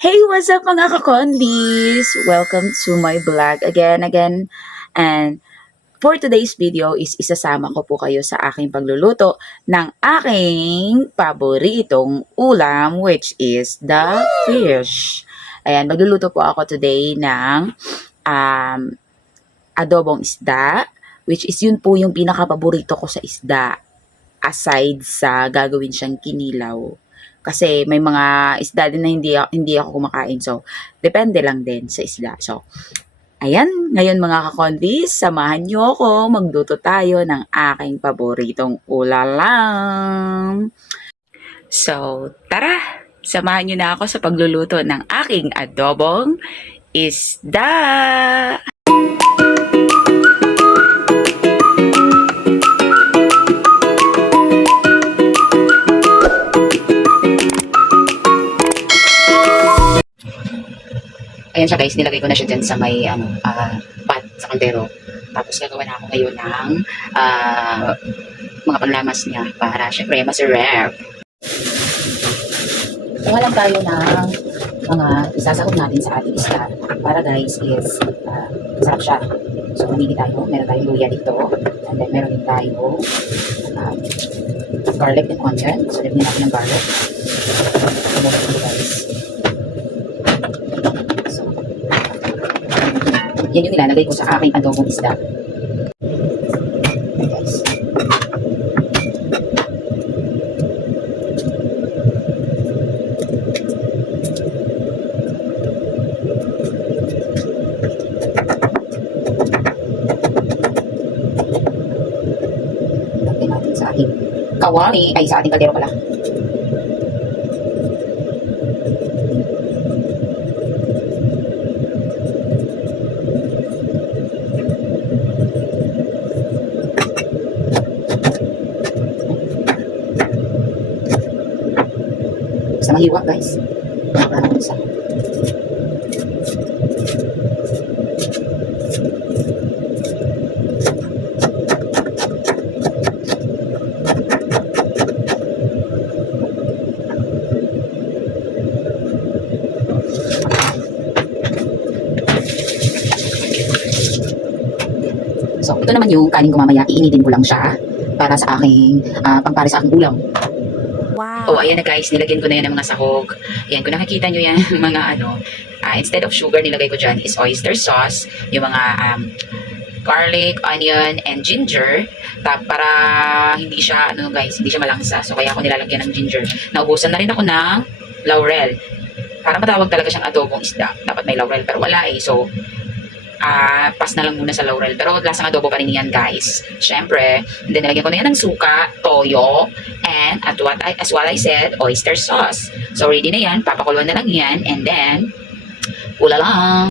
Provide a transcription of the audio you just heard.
Hey, what's up mga kakondis? Welcome to my vlog again. And for today's video is isasama ko po kayo sa aking pagluluto ng aking paboritong ulam, which is the fish. Ayan, magluluto po ako today ng um, adobong isda, which is yun po yung pinaka-paborito ko sa isda. Aside sa gagawin siyang kinilaw. Kasi may mga isda din na hindi ako kumakain. So, depende lang din sa isda. So, ayan, ngayon mga kakonvis, samahan niyo ako, magluto tayo ng aking paboritong ulalam. So, tara, samahan niyo na ako sa pagluluto ng aking adobong isda. Ayan siya guys, nilagay ko na siya dyan sa may pot sa kaldero. Tapos gagawa na ako ngayon ng mga panlamas niya para syempre masarap. Gawa lang tayo ng mga isasahog natin sa ating isda para guys is masarap siya. So mamili tayo, meron tayong luya dito and then meron din tayo garlic and onion. So lagyan natin ng garlic. Guys. Yan yung nilalagay ko sa aking adobong isda. Okay, guys. Lagyan natin sa ating kawali. Ay, sa ating kaldero pala. Basta mahiwa guys. Nakakaroon isa. So, ito naman yung kanin ko mamaya. Iinitin ko lang siya para sa aking, pangpare sa aking ulam. Wow. Oh, ayan na guys, nilagyan ko na yan ng mga sahog. Ayan, kung nakikita nyo yan, mga instead of sugar, nilagay ko dyan is oyster sauce, yung mga garlic, onion, and ginger. Para hindi siya, guys, hindi siya malangsa. So, kaya ako nilalagyan ng ginger. Naubusan na rin ako ng laurel. Para matawag talaga siyang adobong isda. Dapat may laurel, pero wala eh. So, pass na lang muna sa laurel. Pero lasang adobo pa rin yan, guys. Syempre, and then nilagyan ko na yan ng suka, toyo, and as what I said, oyster sauce. So, ready na yan. Papakuluan na lang yan. And then, ulalang.